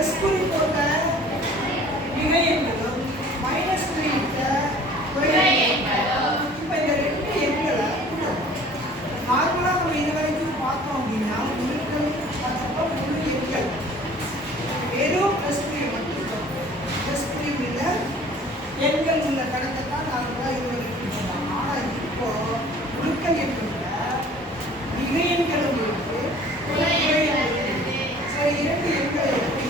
Plus குறி போட்ட மிகை எண்களும் மைனஸ் குறி இட்ட குறை எண்களும் இப்போ இந்த ரெண்டு எண்களை நார்மலாக நம்ம இது வரைக்கும் பார்த்தோம் அப்படின்னா முழுக்கள் அதுக்கப்புறம் முழு எண்கள் வெறும் பிளஸ் குறி மட்டும் பிளஸ் குறி உள்ள எண்கள் உள்ள கணக்கை தான் நார்மலாக இது வரைக்கும் சொன்னாங்க. ஆனால் இப்போ முழுக்கள் எண்கள் மிகை எண்களும் இருக்கு குறை எண்களும் இருக்கு. சரி, இரண்டு எண்களை எப்படி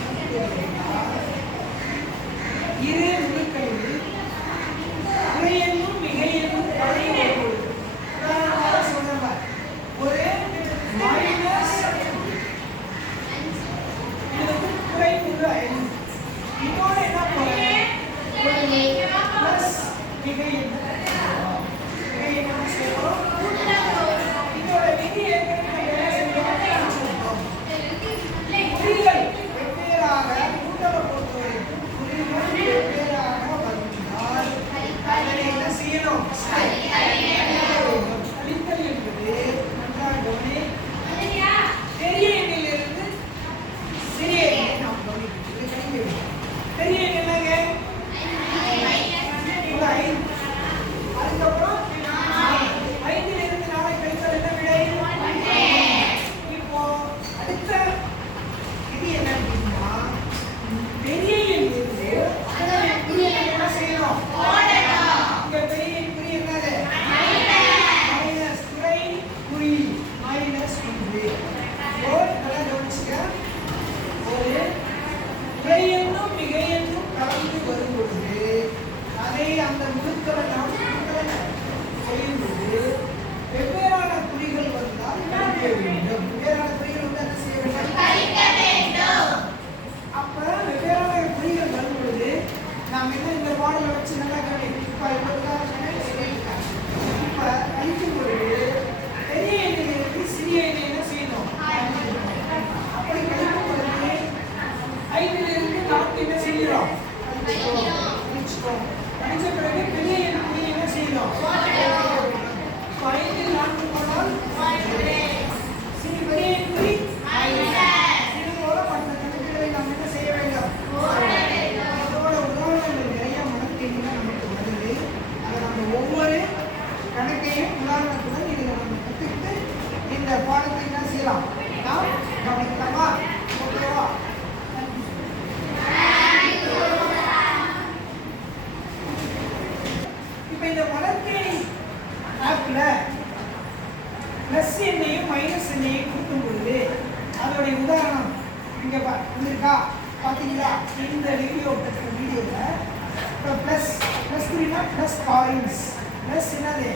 இரு முழுக்களில் குறை எண்ணும் மிகை எண்ணும் கலையும் உதாரணமாக சொல்லுங்க. ஒரு மைனஸ் இதுக்கு குறை உள்ள எண் இன்னொன்று என்ன போறேன் பிளஸ் மிகை எண் மிகை எண் செய்வோம். இதோட விதி ஏற்கனவே குறிகள் வெவ்வேறாக கூட்டலை பொறுத்தவரைக்கும் குறிகள் வெவ்வேறாக வந்தால் அதனை என்ன செய்யணும்? கழித்தல் என்பது பெரிய எண்ணிலிருந்து சிறிய எண்ணை நாம் கவனிக்கிறது. பெரிய எண் என்னங்க? 5. அதுக்கப்புறம் 5லிருந்து 4 கழித்தல் என்ன விடை? இப்போ அடுத்த இது என்ன அப்படின்னா பெரிய எண்ணிலிருந்து என்ன செய்யணும்? இங்க பெரிய எண் குறி என்னது? மைனஸ் குறை குறி மைனஸ் 1. இதெல்லாம் கவனிச்சுக்க. ஒரு குறை எண்ணும் மிகை எண்ணும் கலந்து வரும் பொழுது அதை அந்த முழுக்களை நாம் செய்யும்போது வெவ்வேறான குறிகள் வந்தால் கழிக்க வேண்டும். வெவ்வேறான குறிகள் வந்து என்ன செய்ய வேண்டும்? அப்ப வெவ்வேறான குறிகள் வரும் பொழுது நாம் என்ன இந்த பாடலை வச்சு நல்லா கவனிக்கணும். இப்ப கழிக்கும் பொழுது பெரிய எண்ணிலிருந்து சிறிய எண்ணை என்ன செய்யணும்? அப்படி கழிக்கும் பொழுது 5லிருந்து 4 என்ன செய்கிறோம்? கழிச்சிட்டோம். கழிச்ச பிறகு பெரிய எண் குறி என்ன செய்யணும்? 5ல் 4 போனால் சிறு பெரிய எண் குறி இது போல மற்ற கணக்குகளை நாம் என்ன செய்ய வேண்டும்? இதோட உதாரணங்கள் நிறைய மனத்தேங்க நமக்கு வருது. அதை நம்ம ஒவ்வொரு கணக்கையும் உதாரணத்துடன் இதில் நம்ம கற்றுக்கிட்டு இந்த பாடத்தை என்ன செய்யலாம்? நாம் கவனிக்கலாமா? ஓகேவா? இப்போ இந்த மனத்தேனி ஆப்ல பிளஸ் எண்ணையும் மைனஸ் எண்ணையும் கூட்டும் பொழுது அதோடைய உதாரணம் இங்க வந்திருக்கா? பார்த்தீங்களா? இந்த வீடியோவில் இப்போ பிளஸ் குறினா பிளஸ் காயின்ஸ், பிளஸ் என்னது?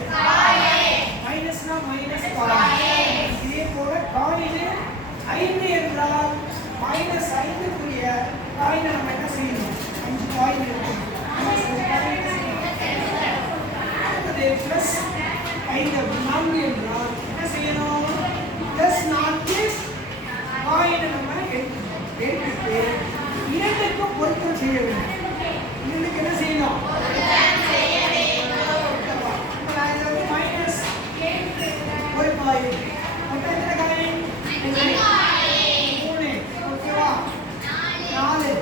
மைனஸ்னா மைனஸ் காயின். இதே போல காயின் 5 என்றால் மைனஸ் 5க்குரிய காயினை நம்ம என்ன செய்யணும்? 5 காயின் இருக்கும். பிளஸ் 5 4 என்றால் என்ன செய்யணும்? பிளஸ் 4 காயினை நம்ம எடுத்துட்டு இரண்டுக்கும் பொருத்தம் செய்ய வேண்டும். இரண்டுக்கு என்ன செய்யணும்? மைனஸ் ஒரு காயின் மொத்தம் எத்தனை காயின்? 3. ஓகேவா? 4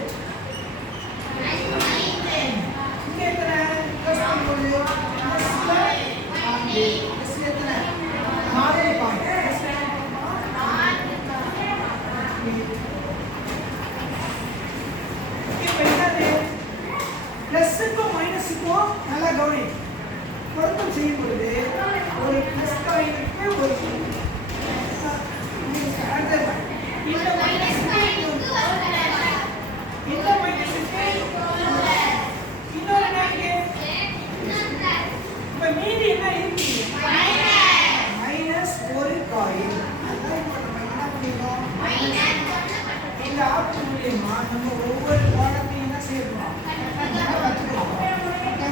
இங்க எத்தனை? பிளஸ் பண்ணும்போது எத்தனை? 4 காயின். இப்போ என்னது? பிளஸுக்கும் மைனஸுக்கும் நல்லா கவனி. பொருத்தம் செய்யும் பொழுது ஒரு பிளஸ் காயினுக்கு ஒரு